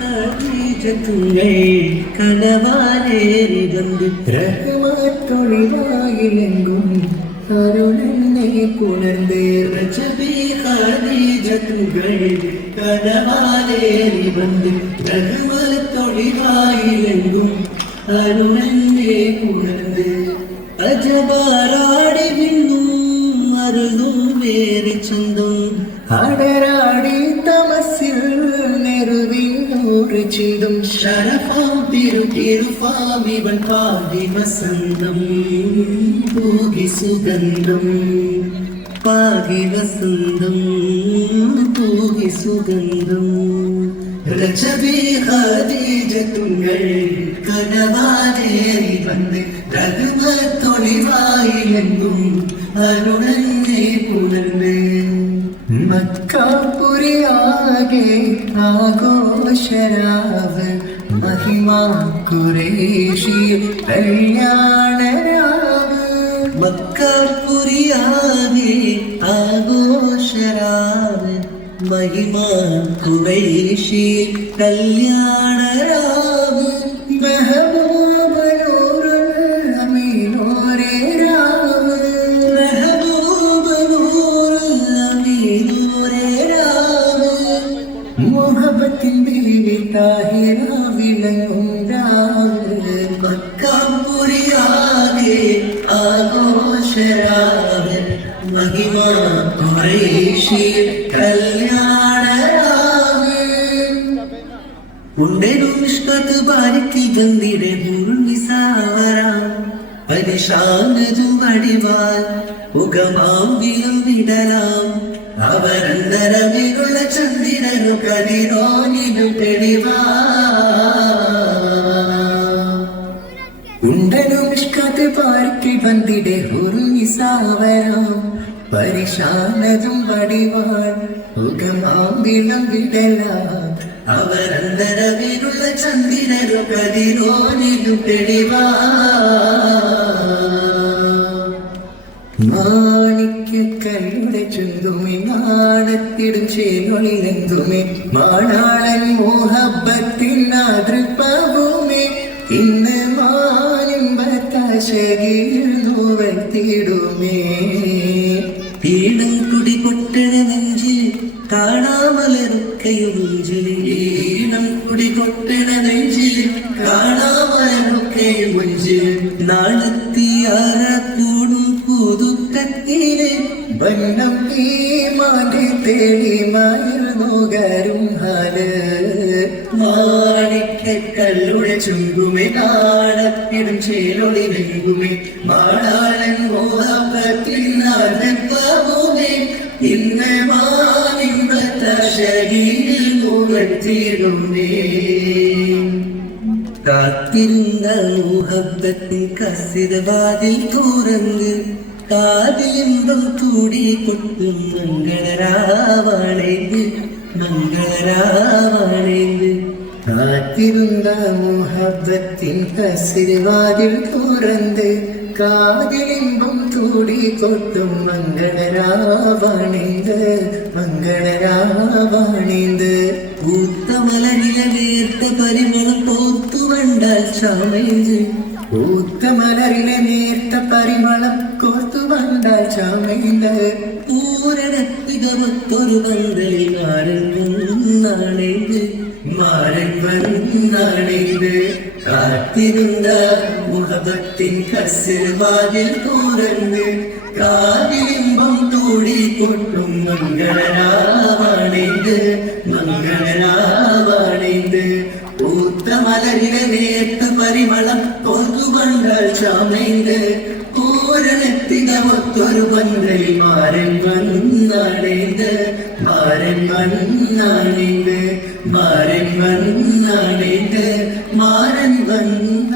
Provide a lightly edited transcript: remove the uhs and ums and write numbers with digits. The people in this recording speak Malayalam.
ഖദീജത്തുങ്ങൾ കനവാലേറി വന്ന് റഹ്മത്തൊളിവായിലെങ്കും കരുണനെ പുണർന്ന് ഖദീജത്തുകൾ കനവാലേറി വന്ന് റഹ്മത്തൊളിവായിലെങ്കും കരുണനെ പുണർന്ന് അജബാറാടി വിണ്ണും മരുന്നും വേറി ചിന്തും അടരാടി തമസിൽ നെറുവിന്നൂറ് ചിന്തും ശരഫാം തിരുഫാം ഇവൻ പാതി വസന്തം പൂകി സുഗന്ധം പാകി വസന്തം പൂകി സുഗന്ധം രജബി ഖദീജത്തുങ്ങൾ കനവാലേറി വന്ന് റഹ്മത്തൊളിവായിലെങ്കും അരുണനെ പുണർന്ന് മക്കാപുരിയാകെ ആഘോഷരാവ് മഹിമാ ഖുറൈശി കല്യാണരാവ് മക്കാപുരിയാകെ ആഘോഷരാവ് മഹിമാ ഖുറൈശി കല്യാണരാവ് മുഹബത്തിൻ ബിലിൽ താഹിറ വിളങ്ങും രാവ് മക്കാപുരിയാകെ ആഘോഷരാവ് മഹിമാ ഖുറൈശി കല്യാണരാവ് ഉണ്ടേനും നിഷ്കത്ത് ബാരിക്കിൽ ഗന്ധിയുടെ മുഴുമിസാവരാം പരിശാനതും വടിവാൽ ഉഗമാം വിലും വിടലാം അവരന്തരമിലുള്ള ചന്ദ്രനു കതിരോനിനു തെളിവാ ഉണ്ടനും നിഷ്കത്ത് ബാരിക്കിൽ ഗന്ധിയുടെ മുഴുമിസാവരാം പരിശാനതും വടിവാൽ ഉഗമാം വിലും വിടലാം അവരന്തരമിലുള്ള ചന്ദ്രനു കതിരോനിനു തെളിവാ മാണിക്യക്കല്ലുടെ ചുന്തുമി നാണത്തിടും ചേനൊളിലെന്തുമേ മാണാളൻ മോഹബത്തിൻ ആതൃപ്പഭൂമി ഇന്ന് മാനിമ്പത്താശകിൽ നോവത്തിടുമേ ഈണം കുടി കൊട്ടണ നെഞ്ചിൽ കാണാമലറുക്കയുമുഞ്ചിൽ ഈണം കുടി കൊട്ടണ നെഞ്ചിൽ കാണാമലറുക്കയും മുഞ്ചിൽ നാളത്തിയാറ കൂടും പുതുക്കത്തിലെ വണ്ണം ഈ മാറ്റി തേടി മയർന്നുകരും ഹാല് മാണിക്കല്ലുടെ ചുങ്കുമേ നാണത്തിടും ചേലൊളി വെങ്കുമേ മാണാളൻ മോഹപ്പത്തിൻ ആദപ്പഭൂമി ഇന്ന് മാനിമ്പത്തശകിൽ മുഖത്തിടുമേ കാത്തിരുന്ന മുഹബത്തിൻ കസിതവാതിൽ തുറന്ന് കാതിലിമ്പം കൂടി കൊട്ടും മംഗളരാവാണേത് മംഗളരാവാണേത് കാത്തിരുന്ന മുഹബത്തിൻ കസിതവാതിൽ തുറന്ന് കാതിലിമ്പം കൂടി കൊട്ടും മംഗളരാവാണേത് മംഗളരാവാണേത് പൂത്തമലരിലെ നേർത്ത പരിമളം പോത്തുവണ്ടാൽ ചാമയില് പൂത്തമലരിലെ നേർത്ത പരിമളം കോർത്തുവണ്ടാൽ ചാമയില് പൂരണത്തികമൊത്തൊരു പന്തലിൽ മാരൻ വന്നാണേത് മാരൻ വന്നാണേത് കാത്തിരുന്ന മുഹബത്തിൻ കസിർവാതിൽ തുറന്ന് കാതിലിമ്പം തൂടി കൊട്ടും മംഗളരാവാണേത് മംഗളരാവാണേത് പൂത്തമലരിലെ നേർത്ത പരിമളം കോർത്തുകൊണ്ടാൽ ചാമേത് പൂരണത്തികമൊത്തൊരു പന്തലിൽ മാരൻ വന്നാണേത് മാരൻ വന്നാണേത് മാരൻ വന്നാണേത് മാരൻ വന്ന